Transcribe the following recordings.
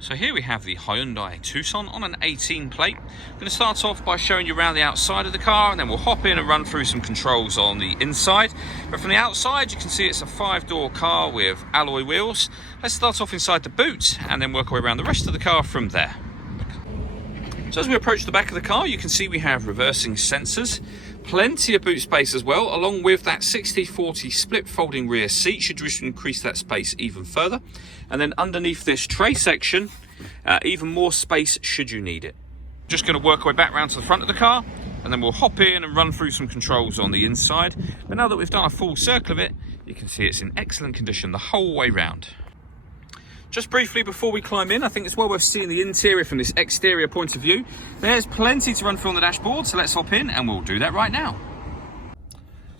So here we have the Hyundai Tucson on an 18 plate. I'm going to start off by showing you around the outside of the car, and then we'll hop in and run through some controls on the inside. But from the outside, you can see it's a 5-door car with alloy wheels. Let's start off inside the boot and then work our way around the rest of the car from there. So as we approach the back of the car, you can see we have reversing sensors, plenty of boot space as well, along with that 60/40 split folding rear seat should you increase that space even further. And then underneath this tray section, even more space should you need it. Just going to work our way back round to the front of the car, and then we'll hop in and run through some controls on the inside. But now that we've done a full circle of it, you can see it's in excellent condition the whole way round. Just briefly before we climb in, I think it's well worth seeing the interior from this exterior point of view. There's plenty to run through on the dashboard, so let's hop in and we'll do that right now.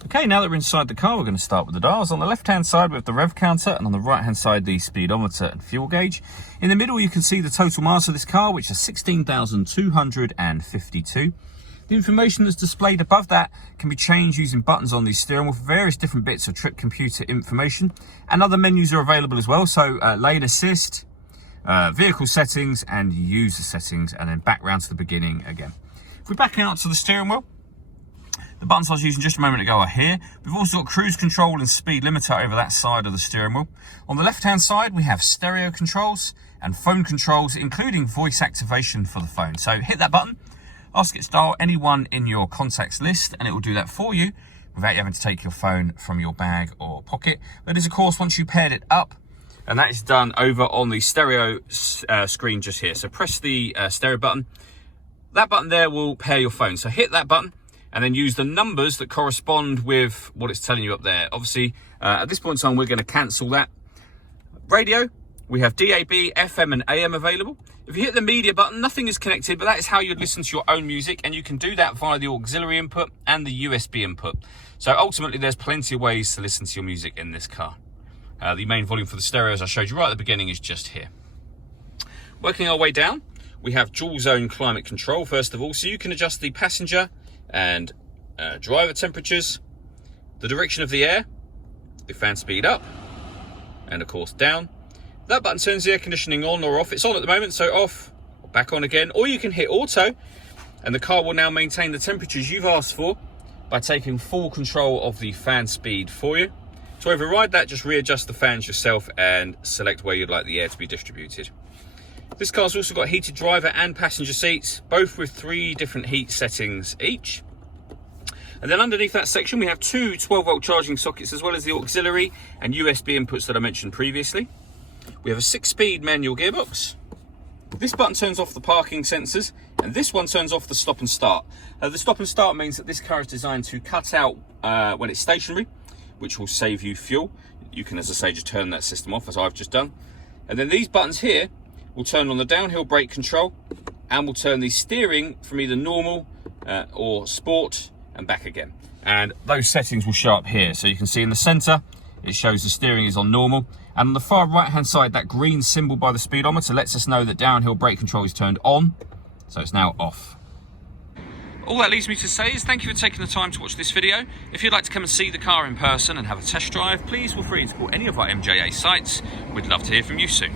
Okay, now that we're inside the car, we're going to start with the dials. On the left-hand side, we have the rev counter, and on the right-hand side, the speedometer and fuel gauge. In the middle, you can see the total miles of this car, which is 16,252. The information that's displayed above that can be changed using buttons on the steering wheel for various different bits of trip computer information. And other menus are available as well, so lane assist, vehicle settings and user settings, and then back round to the beginning again. If we back out to the steering wheel, the buttons I was using just a moment ago are here. We've also got cruise control and speed limiter over that side of the steering wheel. On the left-hand side, we have stereo controls and phone controls, including voice activation for the phone. So hit that button, ask it to dial anyone in your contacts list, and it will do that for you without you having to take your phone from your bag or pocket. That is, of course, once you paired it up, and that is done over on the stereo screen just here. So press the stereo button. That button there will pair your phone. So hit that button, and then use the numbers that correspond with what it's telling you up there. Obviously, at this point in time, we're going to cancel that. Radio, we have DAB, FM and AM available. If you hit the media button, nothing is connected, but that is how you'd listen to your own music, and you can do that via the auxiliary input and the USB input. So ultimately, there's plenty of ways to listen to your music in this car. The main volume for the stereo, as I showed you right at the beginning, is just here. Working our way down, we have dual zone climate control, first of all, so you can adjust the passenger and driver temperatures, the direction of the air, the fan speed up, and of course down. That button turns the air conditioning on or off. It's on at the moment, so off, or back on again. Or you can hit auto, and the car will now maintain the temperatures you've asked for by taking full control of the fan speed for you. To override that, just readjust the fans yourself and select where you'd like the air to be distributed. This car's also got heated driver and passenger seats, both with 3 different heat settings each. And then underneath that section, we have 2 12-volt charging sockets, as well as the auxiliary and USB inputs that I mentioned previously. We have a 6-speed manual gearbox. This button turns off the parking sensors, and this one turns off the stop and start. The stop and start means that this car is designed to cut out when it's stationary, which will save you fuel. You can, as I say, just turn that system off, as I've just done. And then these buttons here will turn on the downhill brake control, and will turn the steering from either normal or sport and back again. And those settings will show up here. So you can see in the center, it shows the steering is on normal. And on the far right hand side, that green symbol by the speedometer lets us know that downhill brake control is turned on. So it's now off. All that leaves me to say is thank you for taking the time to watch this video. If you'd like to come and see the car in person and have a test drive, please feel free to call any of our MJA sites. We'd love to hear from you soon.